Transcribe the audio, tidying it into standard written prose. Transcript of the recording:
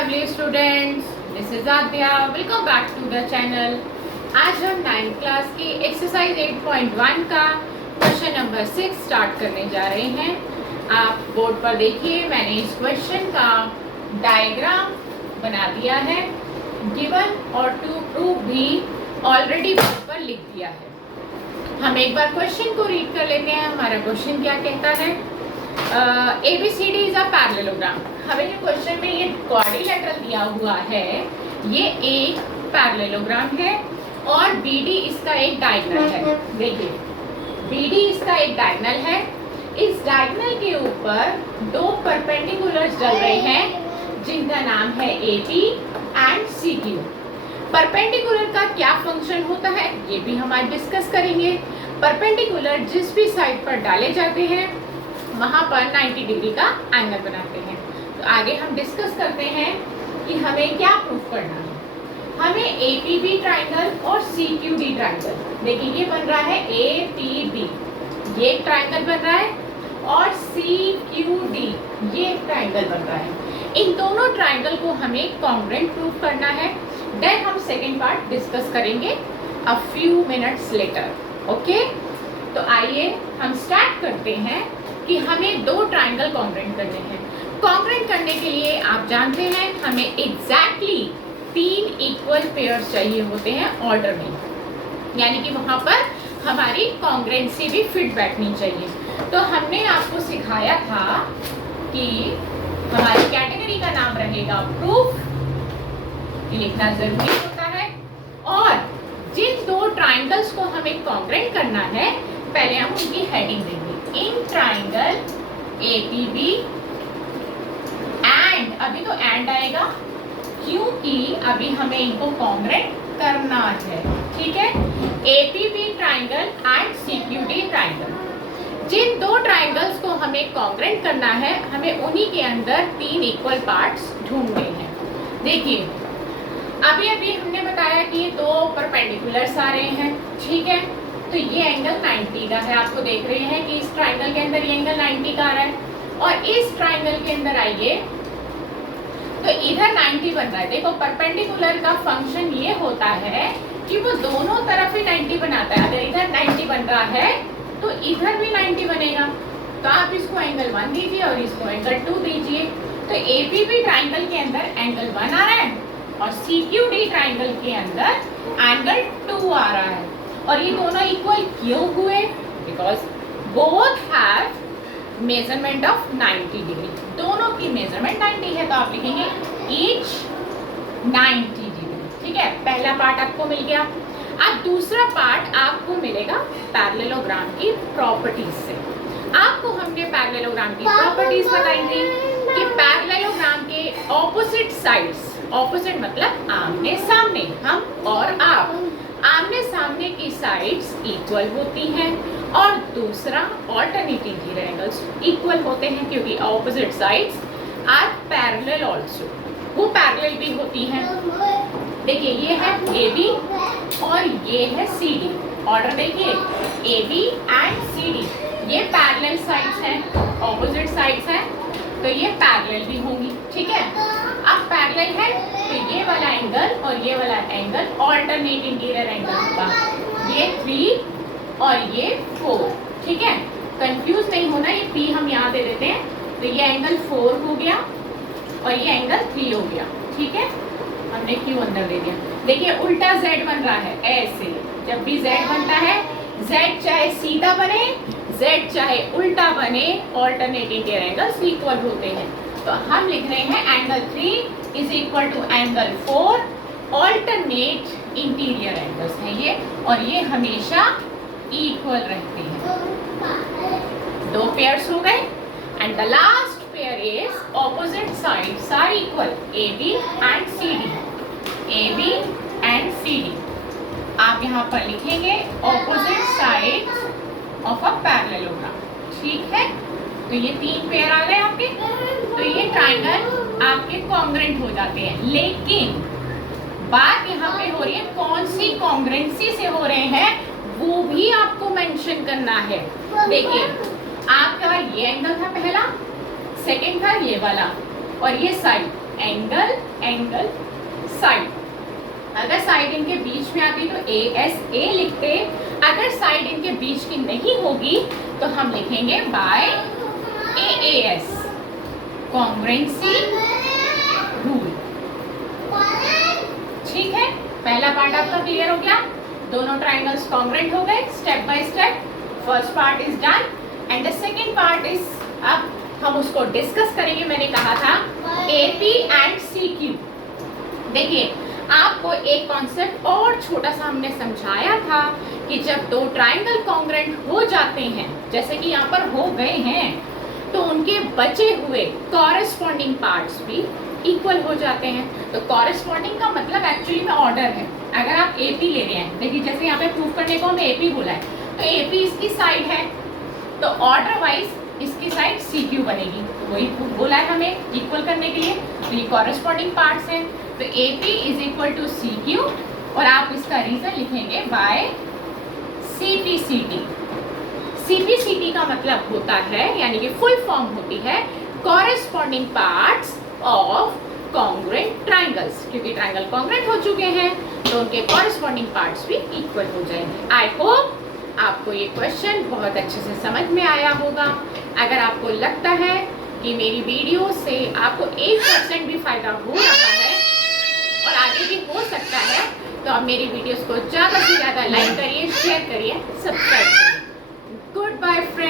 lovely students, this is Adya. Welcome back to the channel. आज हम 9th class की exercise 8.1 का question number 6 start करने जा रहे हैं। आप बोर्ड पर देखिए, मैंने इस क्वेश्चन का डायग्राम बना दिया है। गिवन और टू प्रूव भी ऑलरेडी बोर्ड पर लिख दिया है। हम एक बार क्वेश्चन को रीड कर लेते हैं। हमारा क्वेश्चन क्या कहता है? ABCD is a parallelogram. हमें जो क्वेश्चन में ये क्वाड्रिलेटरल दिया हुआ है, ये एक पैरेललोग्राम है और BD इसका एक डायगोनल है। देखिए, BD इसका एक डायगोनल है। इस डायगोनल के ऊपर दो परपेंडिकुलर्स चल रहे हैं जिनका नाम है AP एंड CQ। परपेंडिकुलर का क्या फंक्शन होता है ये भी हम आज डिस्कस करेंगे। परपेंडिकुलर जिस भी साइड पर डाले जाते हैं वहां पर 90 डिग्री का एंगल बनाते हैं। तो आगे हम डिस्कस करते हैं कि हमें क्या प्रूफ करना है। हमें APB ट्राइंगल और CQD ट्राइंगल, देखिए ये बन रहा है APB, ये एक ट्राइंगल बन रहा है, और CQD ये एक ट्राइंगल बन रहा है। इन दोनों ट्राइंगल को हमें कॉन्ग्रुएंट प्रूफ करना है। देन हम सेकेंड पार्ट डिस्कस करेंगे a few minutes later. Okay, तो आइए हम स्टार्ट करते हैं कि हमें दो ट्राइंगल कॉन्ग्रुएंट करने हैं। कॉन्ग्रुएंट करने के लिए आप जानते हैं हमें एग्जैक्टली 3 इक्वल पेयर्स चाहिए होते हैं ऑर्डर में, यानी कि वहां पर हमारी कॉन्ग्रुएंसी भी फिट बैठनी चाहिए। तो हमने आपको सिखाया था कि हमारी कैटेगरी का नाम रहेगा प्रूफ, ये लिखना जरूरी होता है। और जिन दो ट्राइंगल्स को हमें कॉन्ग्रुएंट करना है, पहले हम उनकी हेडिंग देंगे। इन ट्राइंगल APB एंड, अभी तो एंड आएगा क्योंकि अभी हमें इनको कॉन्ग्रुएंट करना है, ठीक है। APB triangle and CQD triangle, जिन दो ट्राइंगल्स को हमें कॉन्ग्रुएंट करना है, हमें उन्हीं के अंदर 3 इक्वल पार्ट्स ढूंढने हैं। देखिए, अभी अभी हमने बताया कि ये दो परपेंडिकुलर्स आ रहे हैं, ठीक है। तो ये एंगल 90 का है। आपको देख रहे हैं कि इस ट्राइंगल के अंदर ये एंगल 90 का आ रहा है, और इस ट्राइंगल के अंदर आइए तो इधर 90 बन रहा है। देखो, परपेंडिकुलर का फंक्शन ये होता है कि वो दोनों तरफ ही 90 बनाता है। अगर इधर 90 बन रहा है तो इधर भी 90 बनेगा। तो आप इसको एंगल 1 दीजिए और इसको एंगल 2 दीजिए। तो APB ट्राइंगल के अंदर एंगल 1 आ रहा है और CQD ट्राइंगल के अंदर एंगल 2 आ रहा है। और ये दोनों इक्वल क्यों हुए? Because both have measurement of 90 degree. दोनों की मेजरमेंट 90 है, तो आप लिखेंगे ईच 90 डिग्री, ठीक है। पहला पार्ट आपको मिल गया। अब दूसरा पार्ट आपको मिलेगा पैरेललोग्राम की प्रॉपर्टीज से। आपको हमने पैरेललोग्राम की प्रॉपर्टीज बताई थी कि पैरेललोग्राम के ऑपोजिट साइड्स, ऑपोजिट मतलब आमने सामने, हम और आप, आमने सामने की साइड्स इक्वल होती हैं, और दूसरा ऑल्टरनेटिव जीरो एंगल्स इक्वल होते हैं क्योंकि opposite sides are parallel also, वो पैरेलल भी होती हैं। देखिए, ये है AB और ये है CD। ऑर्डर देखिए, AB एंड CD ये पैरेलल साइड्स हैं, ऑपोजिट साइड्स हैं, तो ये पैरेलल भी होंगी, ठीक है। अब पैरेलल है तो ये वाला एंगल और ये वाला एंगल ऑल्टरनेट इंटीरियर एंगल होगा। ये 3 और ये 4, ठीक है। कंफ्यूज नहीं होना, ये P हम यहाँ दे देते हैं, तो ये एंगल 4 हो गया और ये एंगल 3 हो गया, ठीक है। हमने Q अंदर दे दिया। देखिए, उल्टा Z बन रहा है ऐसे। जब भी Z बनता है, Z चाहे सीधा बने, Z चाहे उल्टा बने, ऑल्टरनेट इंटीरियर एंगल्स इक्वल होते हैं। तो हम लिख रहे हैं angle 3 is equal to angle 4, alternate interior angles हैं ये, और ये हमेशा इक्वल रहते हैं। दो पेयर्स हो गए, and the last pair is opposite sides are equal, AB and CD। AB and CD आप यहाँ पर लिखेंगे opposite sides of a parallelogram, ठीक है। तो ये 3 पेयर आ गए आपके, तो ये ट्राइंगल आपके कॉन्ग्रुएंट हो जाते हैं। लेकिन बात यहाँ पे हो रही है कौन सी कॉन्ग्रुएंसी से हो रहे हैं, वो भी आपको मेंशन करना है। देखिए, आपका ये एंगल था पहला, सेकंड था ये वाला, और ये साइड एंगल एंगल साइड। अगर साइड इनके बीच में आती तो ASA लिखते, अगर साइड इनके बीच की नहीं होगी तो हम लिखेंगे बाय AAS, कॉन्ग्रुएंसी रूल। ठीक है, पहला पार्ट आपका क्लियर हो गया, दोनों ट्राइंगल्स कॉन्ग्रुएंट हो गए step by step. First part is done and the second part is, अब हम उसको डिस्कस करेंगे। मैंने कहा था AP एंड CQ। देखिए आपको एक कॉन्सेप्ट और छोटा सा हमने समझाया था कि जब दो ट्राइंगल कॉन्ग्रुएंट हो जाते हैं, जैसे कि यहाँ पर हो गए हैं, तो उनके बचे हुए कॉरेस्पॉन्डिंग पार्ट्स भी इक्वल हो जाते हैं। तो कॉरेस्पॉन्डिंग का मतलब एक्चुअली में ऑर्डर है। अगर आप AP ले रहे हैं, देखिए जैसे यहाँ पे प्रूव करने को हमें AP बोला है, तो AP इसकी साइड है, तो ऑर्डर वाइज इसकी साइड CQ बनेगी। तो वही बोला है हमें इक्वल करने के लिए, तो ये कॉरेस्पॉन्डिंग पार्ट्स हैं। तो AP is equal to CQ और आप इसका रीजन लिखेंगे बाय CPCT। CPCT का मतलब होता है, यानी कि फुल फॉर्म होती है corresponding parts of congruent triangles. क्योंकि ट्राइंगल कॉन्ग्रुएंट हो चुके हैं तो उनके कॉरेस्पॉन्डिंग पार्ट्स भी इक्वल हो जाएंगे। आई होप आपको ये क्वेश्चन बहुत अच्छे से समझ में आया होगा। अगर आपको लगता है कि मेरी वीडियो से आपको 1% भी फायदा हो रहा है और आगे भी हो सकता है, तो आप मेरी वीडियोस को ज़्यादा से ज़्यादा लाइक करिए, शेयर करिए, सब्सक्राइब करिए। Good bye friends.